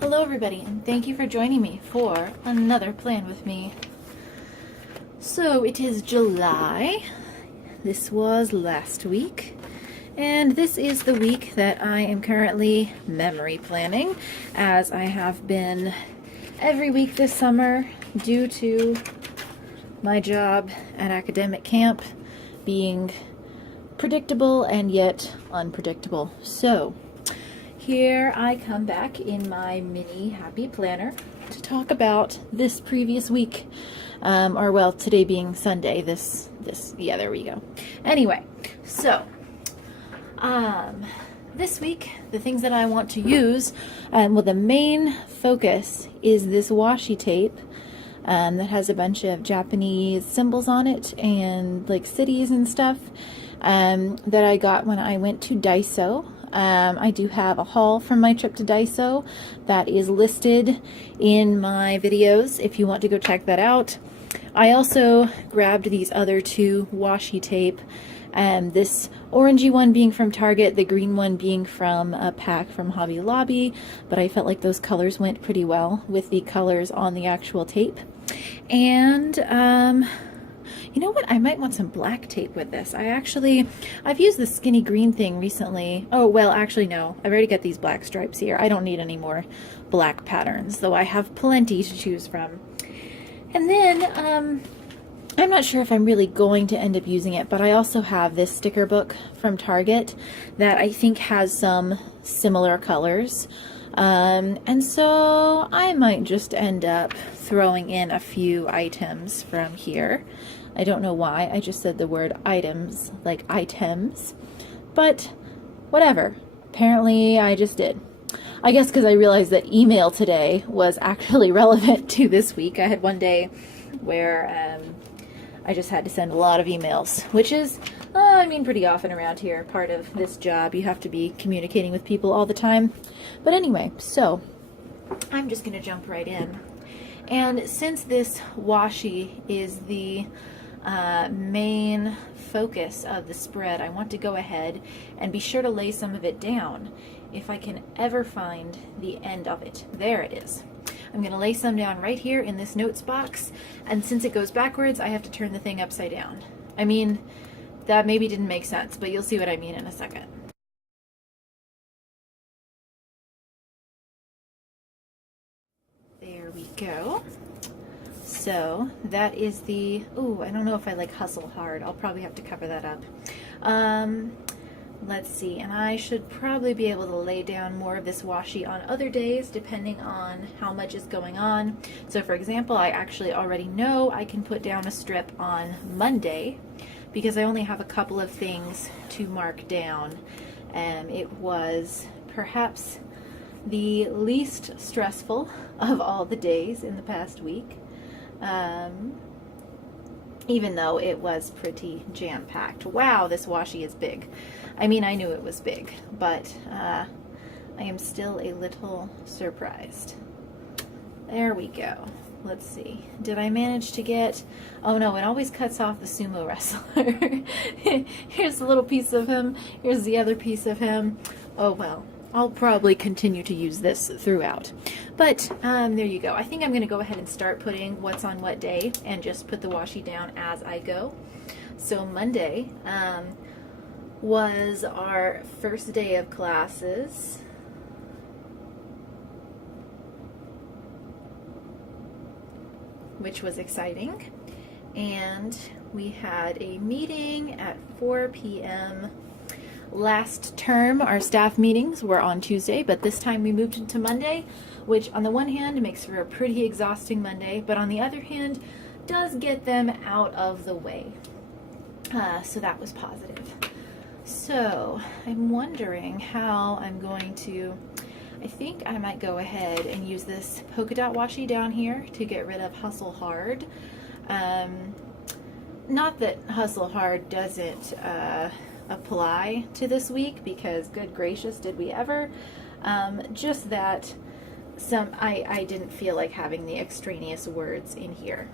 Hello everybody, and thank you for joining me for another plan with me. So it is July. This was last week, and this is the week that I am currently memory planning, as I have been every week this summer due to my job at academic camp being predictable and yet unpredictable. So here I come back in my mini happy planner to talk about this previous week, or well, today being Sunday, yeah, there we go. Anyway, so, this week, the things that I want to use, well, the main focus is this washi tape, that has a bunch of Japanese symbols on it, and like cities and stuff, that I got when I went to Daiso. I do have a haul from my trip to Daiso that is listed in my videos if you want to go check that out. I also grabbed these other two washi tape, this orangey one being from Target, the green one being from a pack from Hobby Lobby, but I felt like those colors went pretty well with the colors on the actual tape. And you know what? I might want some black tape with this. I've used the skinny green thing recently. Oh, well, actually, no. I've already got these black stripes here. I don't need any more black patterns, though I have plenty to choose from. And then, I'm not sure if I'm really going to end up using it, but I also have this sticker book from Target that I think has some similar colors. And so I might just end up throwing in a few items from here. I don't know why, I just said the word items, like items, but whatever. Apparently I just did. I guess because I realized that email today was actually relevant to this week. I had one day where I just had to send a lot of emails, which is, I mean, pretty often around here. Part of this job, you have to be communicating with people all the time. But anyway, so I'm just going to jump right in. And since this washi is the main focus of the spread, I want to go ahead and be sure to lay some of it down if I can ever find the end of it. There it is. I'm going to lay some down right here in this notes box, and since it goes backwards, I have to turn the thing upside down. I mean, that maybe didn't make sense, but you'll see what I mean in a second. There we go. So that is the, ooh, I don't know if I like hustle hard. I'll probably have to cover that up. Let's see, and I should probably be able to lay down more of this washi on other days depending on how much is going on. So for example, I actually already know I can put down a strip on Monday because I only have a couple of things to mark down. It was perhaps the least stressful of all the days in the past week. Even though it was pretty jam-packed. Wow, this washi is big. I mean, I knew it was big, but I am still a little surprised. There we go. Let's see. Did I manage to get... Oh no, it always cuts off the sumo wrestler. Here's a little piece of him. Here's the other piece of him. Oh well. I'll probably continue to use this throughout. But there you go. I think I'm going to go ahead and start putting what's on what day and just put the washi down as I go. So Monday was our first day of classes. Which was exciting. And we had a meeting at 4 p.m. Last term, our staff meetings were on Tuesday, but this time we moved into Monday, which on the one hand makes for a pretty exhausting Monday, but on the other hand does get them out of the way. So that was positive. So I'm wondering how I'm going to, I think I might go ahead and use this polka dot washi down here to get rid of Hustle Hard. Not that Hustle Hard doesn't apply to this week, because good gracious did we ever, just that I didn't feel like having the extraneous words in here.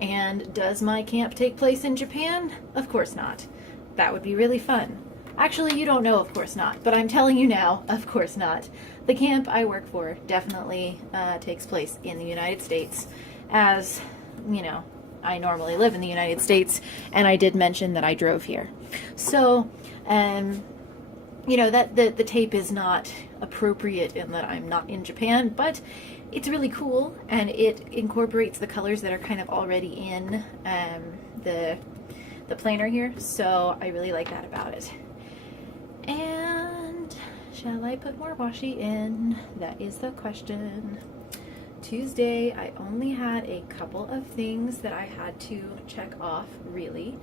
And does my camp take place in Japan? Of course not. That would be really fun. Actually, you don't know, of course not, but I'm telling you now, of course not. The camp I work for definitely takes place in the United States, as, you know, I normally live in the United States, and I did mention that I drove here. So, you know, that the tape is not appropriate in that I'm not in Japan, but it's really cool, and it incorporates the colors that are kind of already in the planner here, so I really like that about it. And shall I put more washi in? That is the question. Tuesday, I only had a couple of things that I had to check off, really.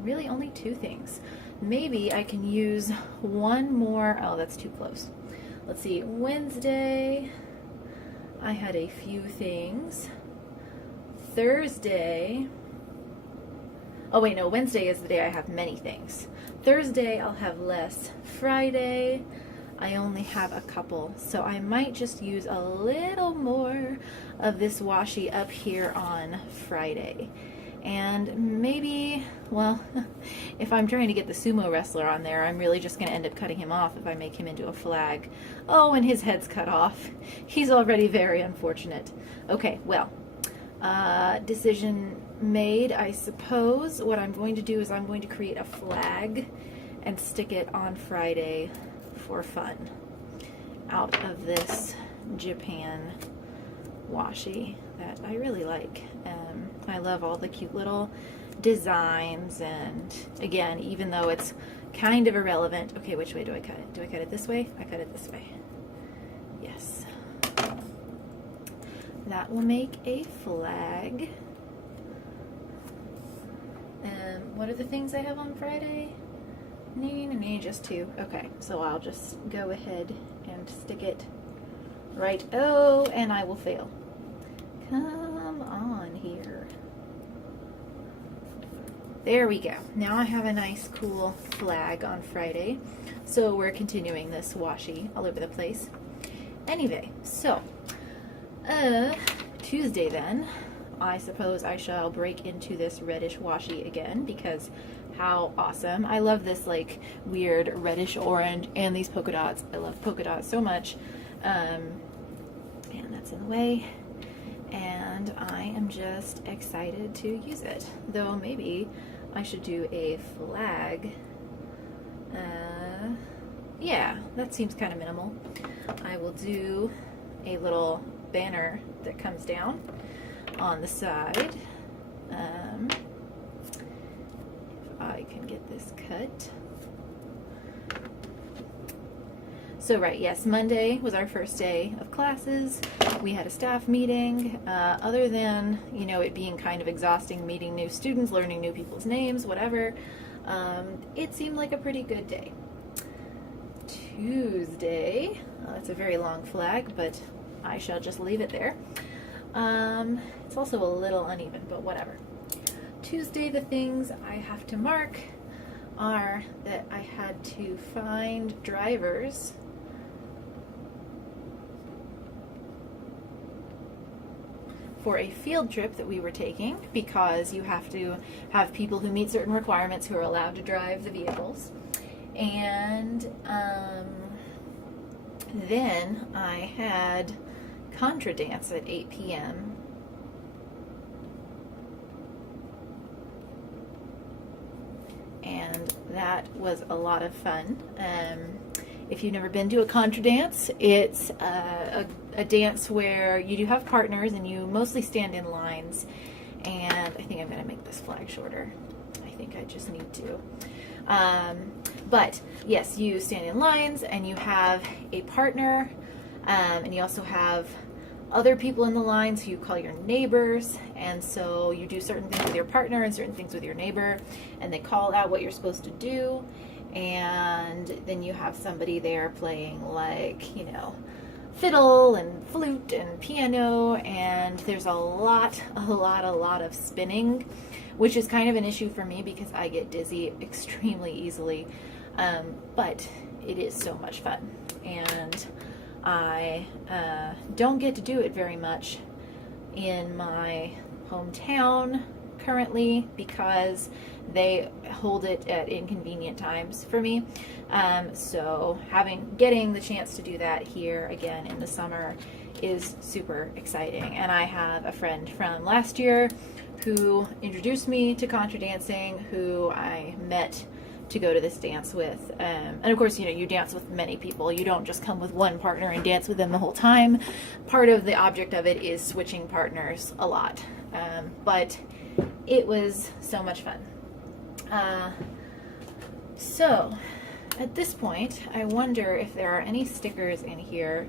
Really only 2 things. Maybe I can use one more. Oh, that's too close. Let's see. Wednesday, I had a few things. Thursday, oh wait, no, Wednesday is the day I have many things. Thursday, I'll have less. Friday, I only have a couple, so I might just use a little more of this washi up here on Friday. And maybe, well, if I'm trying to get the sumo wrestler on there, I'm really just going to end up cutting him off if I make him into a flag. Oh, and his head's cut off. He's already very unfortunate. Okay, well, decision made, I suppose. What I'm going to do is I'm going to create a flag and stick it on Friday for fun out of this Japan washi that I really like. I love all the cute little designs, and again, even though it's kind of irrelevant. Okay, which way do I cut it? Do I cut it this way? I cut it this way. Yes. That will make a flag. What are the things I have on Friday? Just 2. Okay, so I'll just go ahead and stick it right. Oh, and I will fail. Come on here. There we go. Now I have a nice cool flag on Friday. So we're continuing this washi all over the place. Anyway, so Tuesday then, I suppose I shall break into this reddish washi again, because how awesome. I love this like weird reddish orange and these polka dots. I love polka dots so much. And that's in the way. And I am just excited to use it. Though maybe I should do a flag. Yeah, that seems kind of minimal. I will do a little banner that comes down on the side. If I can get this cut. So right, yes, Monday was our first day of classes. We had a staff meeting. Other than, you know, it being kind of exhausting meeting new students, learning new people's names, whatever, it seemed like a pretty good day. Tuesday, that's a very long flag, but I shall just leave it there. It's also a little uneven, but whatever. Tuesday, the things I have to mark are that I had to find drivers for a field trip that we were taking, because you have to have people who meet certain requirements who are allowed to drive the vehicles. And then I had contra dance at 8 p.m. And that was a lot of fun. If you've never been to a contra dance, it's a dance where you do have partners and you mostly stand in lines. And I think I'm going to make this flag shorter. I think I just need to. But yes, you stand in lines and you have a partner, and you also have other people in the lines who you call your neighbors, and so you do certain things with your partner and certain things with your neighbor, and they call out what you're supposed to do, and then you have somebody there playing, like, you know, fiddle and flute and piano, and there's a lot of spinning, which is kind of an issue for me because I get dizzy extremely easily, but it is so much fun, and I don't get to do it very much in my hometown, currently because they hold it at inconvenient times for me. So getting the chance to do that here again in the summer is super exciting. And I have a friend from last year who introduced me to contra dancing, who I met to go to this dance with. And of course, you dance with many people. You don't just come with one partner and dance with them the whole time. Part of the object of it is switching partners a lot. But it was so much fun. So at this point, I wonder if there are any stickers in here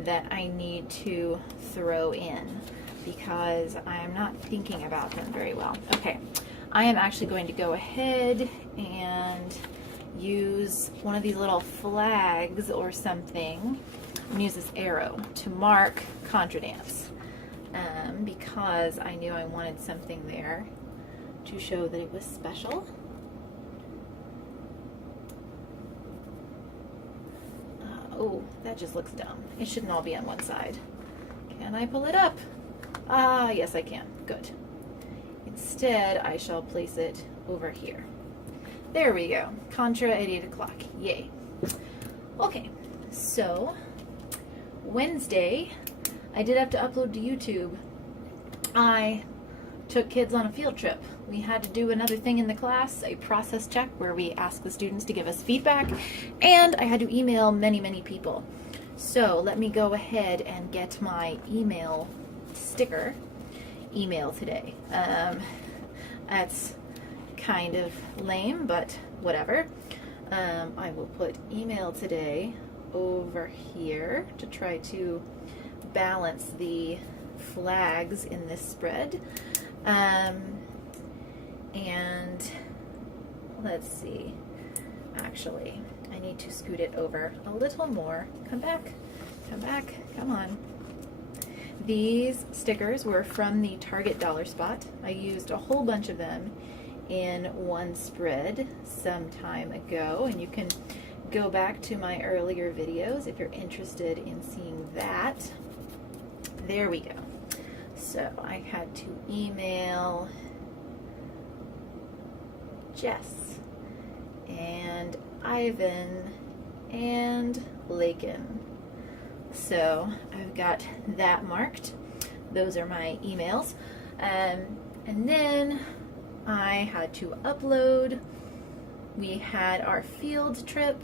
that I need to throw in, because I am not thinking about them very well. Okay, I am actually going to go ahead and use one of these little flags or something. I'm going to use this arrow to mark contra dance, because I knew I wanted something there to show that it was special. Oh, that just looks dumb. It shouldn't all be on one side. Can I pull it up? Ah, yes I can. Good. Instead, I shall place it over here. There we go. Contra at 8 o'clock. Yay. Okay, so Wednesday, I did have to upload to YouTube. I took kids on a field trip. We had to do another thing in the class, a process check where we ask the students to give us feedback, and I had to email many, many people. So let me go ahead and get my email sticker. Email today. That's kind of lame, but whatever. I will put email today over here to try to balance the flags in this spread. And let's see, actually I need to scoot it over a little more. Come back, come on. These stickers were from the Target dollar spot. I used a whole bunch of them in one spread some time ago, and you can go back to my earlier videos if you're interested in seeing that. There we go. So I had to email Jess and Ivan and Lakin. So I've got that marked. Those are my emails. And then I had to upload. We had our field trip.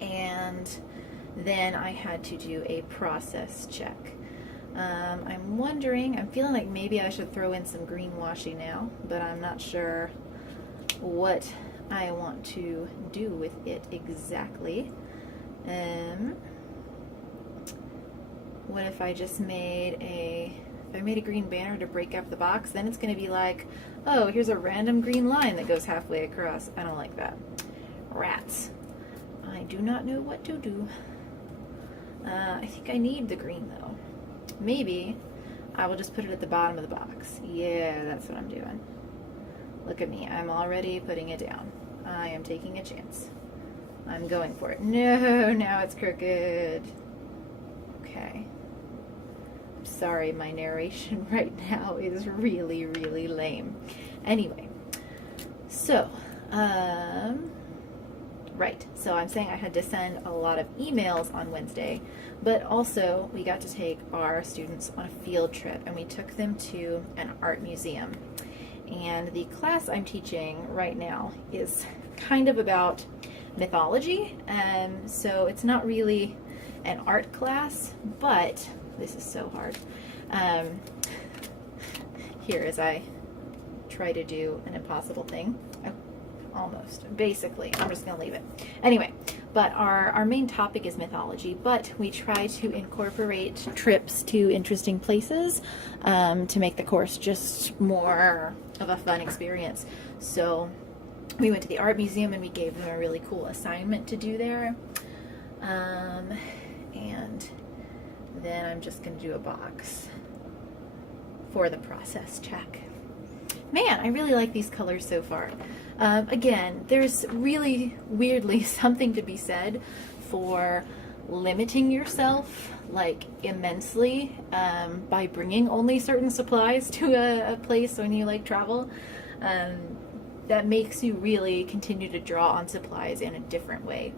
And then I had to do a process check. I'm wondering, I'm feeling like maybe I should throw in some green washi now, but I'm not sure what I want to do with it exactly. What if I just made if I made a green banner to break up the box, then it's going to be like, oh, here's a random green line that goes halfway across. I don't like that. Rats. I do not know what to do. I think I need the green though. Maybe I will just put it at the bottom of the box. Yeah, that's what I'm doing. Look at me. I'm already putting it down. I am taking a chance. I'm going for it. No, now it's crooked. Okay. I'm sorry, my narration right now is really, really lame. Anyway, so, right, so I'm saying I had to send a lot of emails on Wednesday, but also we got to take our students on a field trip, and we took them to an art museum. And the class I'm teaching right now is kind of about mythology, so it's not really an art class, but this is so hard. Here, as I try to do an impossible thing. Almost. Basically. I'm just going to leave it. Anyway, but our main topic is mythology, but we try to incorporate trips to interesting places to make the course just more of a fun experience. So we went to the art museum and we gave them a really cool assignment to do there. And then I'm just going to do a box for the process check. Man, I really like these colors so far. Again, there's really weirdly something to be said for limiting yourself, like immensely by bringing only certain supplies to a place when you like travel. That makes you really continue to draw on supplies in a different way.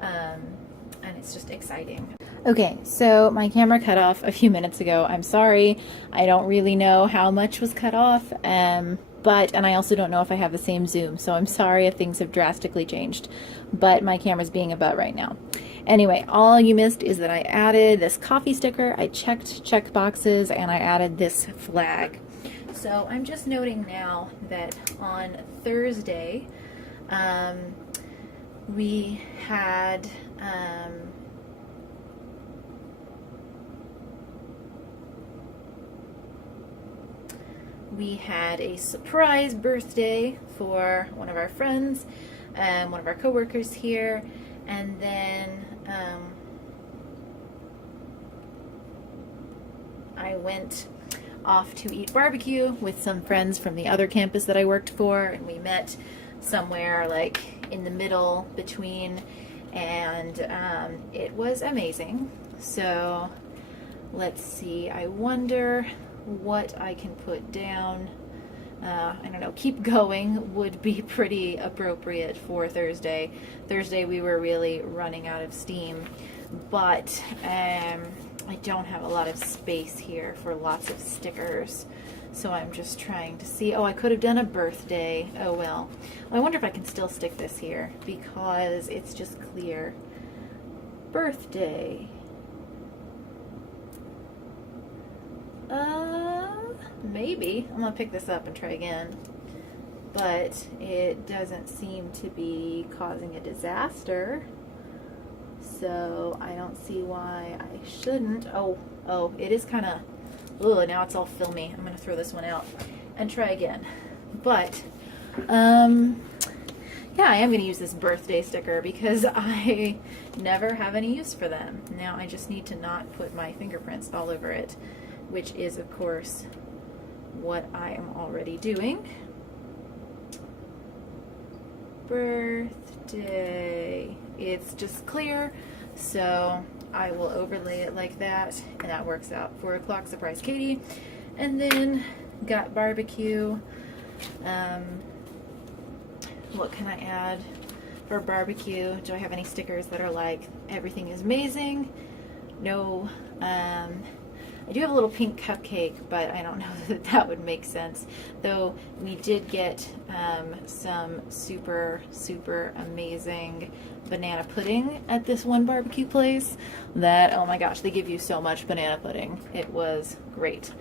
And it's just exciting. Okay, so my camera cut off a few minutes ago. I'm sorry. I don't really know how much was cut off, and I also don't know if I have the same zoom, so I'm sorry if things have drastically changed, but my camera's being a butt right now. Anyway, all you missed is that I added this coffee sticker, I checked check boxes, and I added this flag. So I'm just noting now that on Thursday, we had a surprise birthday for one of our friends, one of our coworkers here, and then I went off to eat barbecue with some friends from the other campus that I worked for, and we met somewhere like in the middle between, and it was amazing. So let's see, I wonder what I can put down. I don't know, keep going would be pretty appropriate for Thursday. Thursday we were really running out of steam, but I don't have a lot of space here for lots of stickers. So I'm just trying to see. Oh, I could have done a birthday. Oh well. I wonder if I can still stick this here because it's just clear. Birthday. Maybe. I'm gonna pick this up and try again. But it doesn't seem to be causing a disaster. So I don't see why I shouldn't. Oh, it is kind of, ugh, now it's all filmy. I'm gonna throw this one out and try again. But, yeah, I am gonna use this birthday sticker because I never have any use for them. Now I just need to not put my fingerprints all over it, which is, of course, what I am already doing. Birthday. It's just clear, so I will overlay it like that, and that works out. 4 o'clock, surprise Katie. And then got barbecue. What can I add for barbecue? Do I have any stickers that are like, everything is amazing? No. I do have a little pink cupcake, but I don't know that that would make sense. Though we did get some super, super amazing banana pudding at this one barbecue place that, oh my gosh, they give you so much banana pudding. It was great.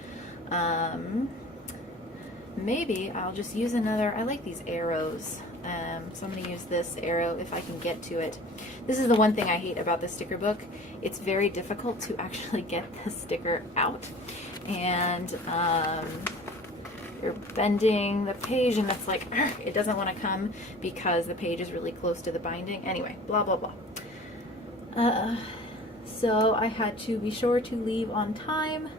Maybe I'll just use another, I like these arrows. So I'm going to use this arrow if I can get to it. This is the one thing I hate about the sticker book. It's very difficult to actually get the sticker out. And you're bending the page and it's like, it doesn't want to come because the page is really close to the binding. Anyway, blah, blah, blah. So I had to be sure to leave on time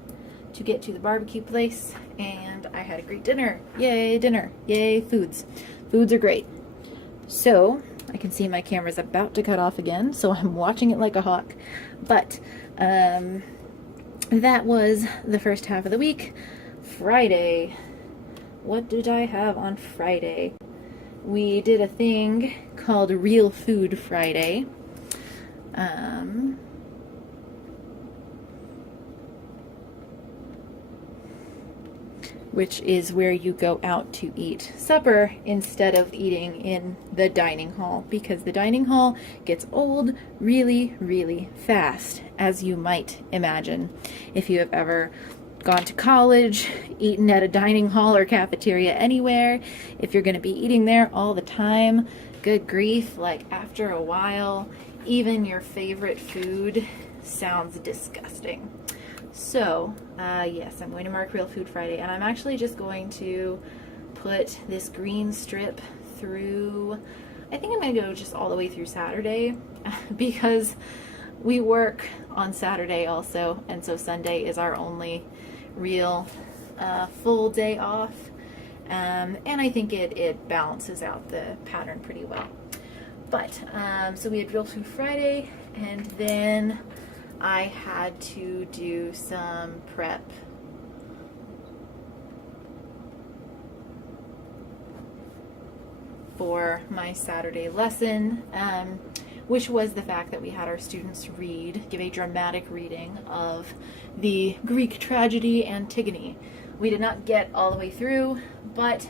to get to the barbecue place, and I had a great dinner. Yay, dinner. Yay, foods. Foods are great. So I can see my camera's about to cut off again, so I'm watching it like a hawk. But that was the first half of the week. Friday. What did I have on Friday? We did a thing called Real Food Friday. Which is where you go out to eat supper instead of eating in the dining hall, because the dining hall gets old really, really fast, as you might imagine. If you have ever gone to college, eaten at a dining hall or cafeteria anywhere, if you're going to be eating there all the time, good grief, like after a while, even your favorite food sounds disgusting. So, yes, I'm going to mark Real Food Friday, and I'm actually just going to put this green strip through, I think I'm going to go just all the way through Saturday, because we work on Saturday also, and so Sunday is our only real full day off, and I think it balances out the pattern pretty well. But, so we had Real Food Friday, and then I had to do some prep for my Saturday lesson, which was the fact that we had our students give a dramatic reading of the Greek tragedy Antigone. We did not get all the way through, but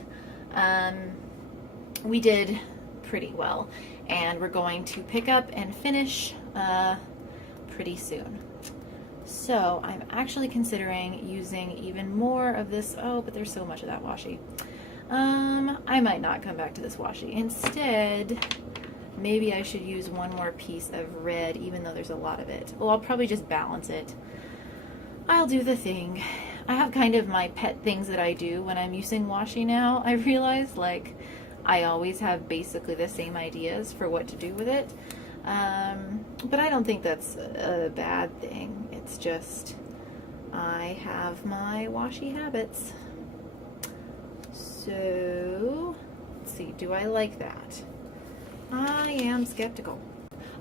we did pretty well, and we're going to pick up and finish pretty soon. So I'm actually considering using even more of this. Oh, but there's so much of that washi. I might not come back to this washi. Instead, maybe I should use one more piece of red, even though there's a lot of it. Well, I'll probably just balance it. I'll do the thing. I have kind of my pet things that I do when I'm using washi now. I realize, like, I always have basically the same ideas for what to do with it. But I don't think that's a bad thing. It's just I have my washi habits. So, let's see, do I like that? I am skeptical.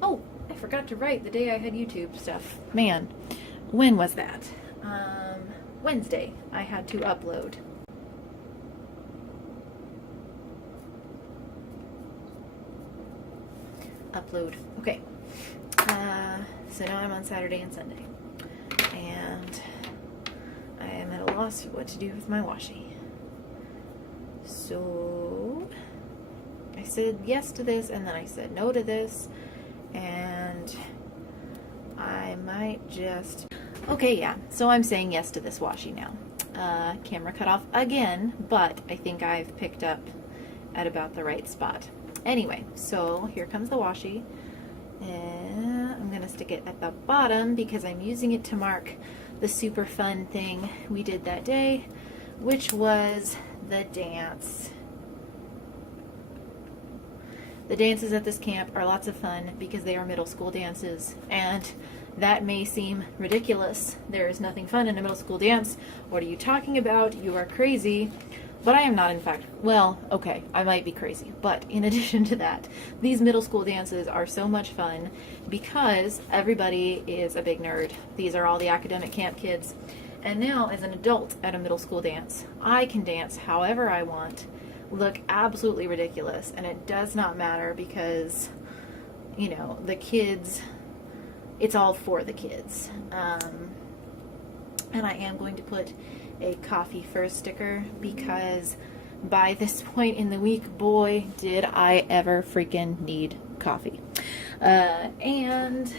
Oh, I forgot to write the day I had YouTube stuff. Man, when was that? Wednesday, I had to upload. Okay. So now I'm on Saturday and Sunday. And I am at a loss for what to do with my washi. So I said yes to this, and then I said no to this, and I might just... Okay, yeah, so I'm saying yes to this washi now. Camera cut off again, but I think I've picked up at about the right spot. Anyway, so here comes the washi, and I'm going to stick it at the bottom because I'm using it to mark the super fun thing we did that day, which was the dance. The dances at this camp are lots of fun because they are middle school dances, and that may seem ridiculous. There is nothing fun in a middle school dance. What are you talking about? You are crazy. But I am not, in fact. Well, okay, I might be crazy. But in addition to that, these middle school dances are so much fun because everybody is a big nerd. These are all the academic camp kids. And now, as an adult at a middle school dance, I can dance however I want, look absolutely ridiculous, and it does not matter because, you know, the kids, it's all for the kids. And I am going to put a coffee first sticker because by this point in the week, boy, did I ever freaking need coffee. And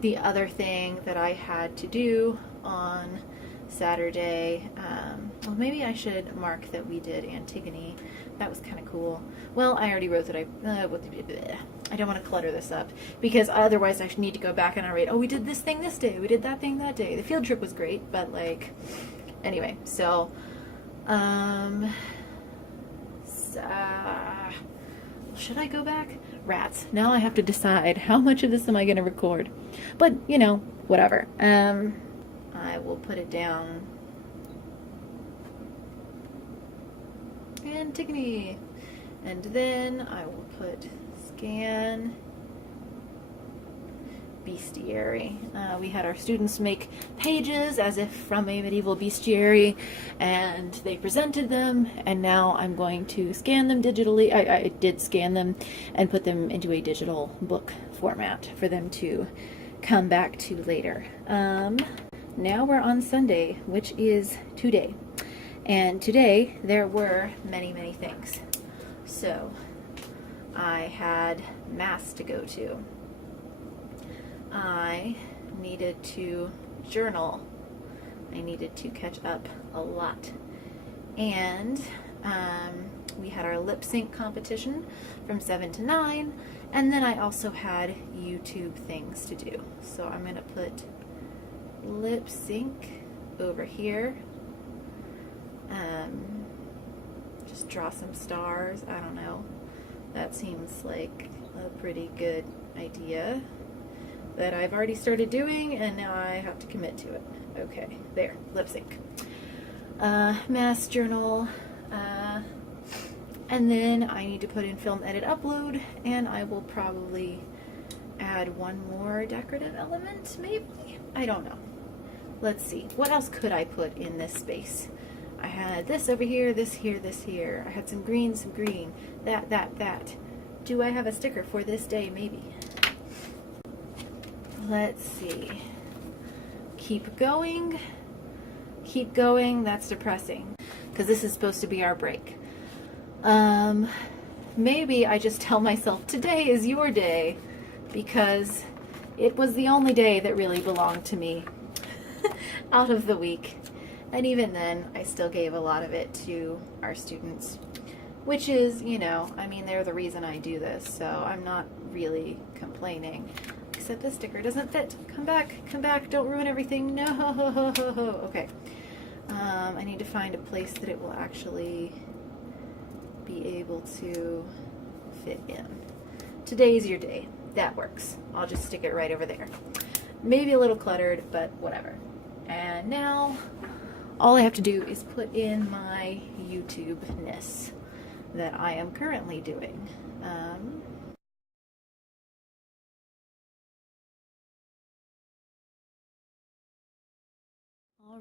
the other thing that I had to do on Saturday, well, maybe I should mark that we did Antigone. That was kind of cool. Well, I already wrote that I don't want to clutter this up because otherwise I need to go back and I write, oh, we did this thing this day, we did that thing that day. The field trip was great, but like, anyway, so, should I go back? Rats. Now I have to decide how much of this am I going to record. But, you know, whatever. I will put it down. Antigone. And then I will put scan bestiary. We had our students make pages as if from a medieval bestiary, and they presented them, and now I'm going to scan them digitally. I did scan them and put them into a digital book format for them to come back to later. Now we're on Sunday, which is today. And today there were many, many things. So I had mass to go to. I needed to journal. I needed to catch up a lot. And we had our lip sync competition from 7 to 9. And then I also had YouTube things to do. So I'm going to put lip sync over here. Just draw some stars. I don't know. That seems like a pretty good idea that I've already started doing, and now I have to commit to it. Okay, there, lip sync. Mass journal. And then I need to put in film edit upload, and I will probably add one more decorative element, maybe? I don't know. Let's see. What else could I put in this space? I had this over here, this here, this here. I had some green, that. Do I have a sticker for this day? Maybe. Let's see. Keep going. Keep going. That's depressing because this is supposed to be our break. Maybe I just tell myself today is your day because it was the only day that really belonged to me out of the week. And even then, I still gave a lot of it to our students, which is, you know, I mean, they're the reason I do this, so I'm not really complaining. Except this sticker doesn't fit. Come back, don't ruin everything. No, okay. I need to find a place that it will actually be able to fit in. Today's your day. That works. I'll just stick it right over there. Maybe a little cluttered, but whatever. And now, all I have to do is put in my YouTube-ness that I am currently doing.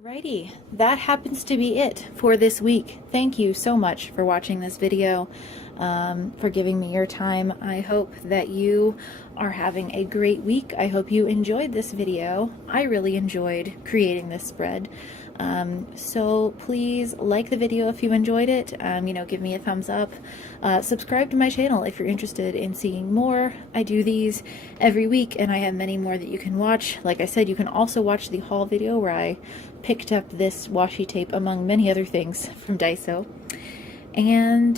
Alrighty, that happens to be it for this week. Thank you so much for watching this video, for giving me your time. I hope that you are having a great week. I hope you enjoyed this video. I really enjoyed creating this spread. So please like the video if you enjoyed it. You know, give me a thumbs up. Subscribe to my channel if you're interested in seeing more. I do these every week and I have many more that you can watch. Like I said, you can also watch the haul video where I picked up this washi tape among many other things from Daiso. And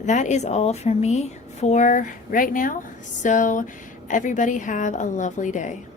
that is all from me for right now. So everybody have a lovely day.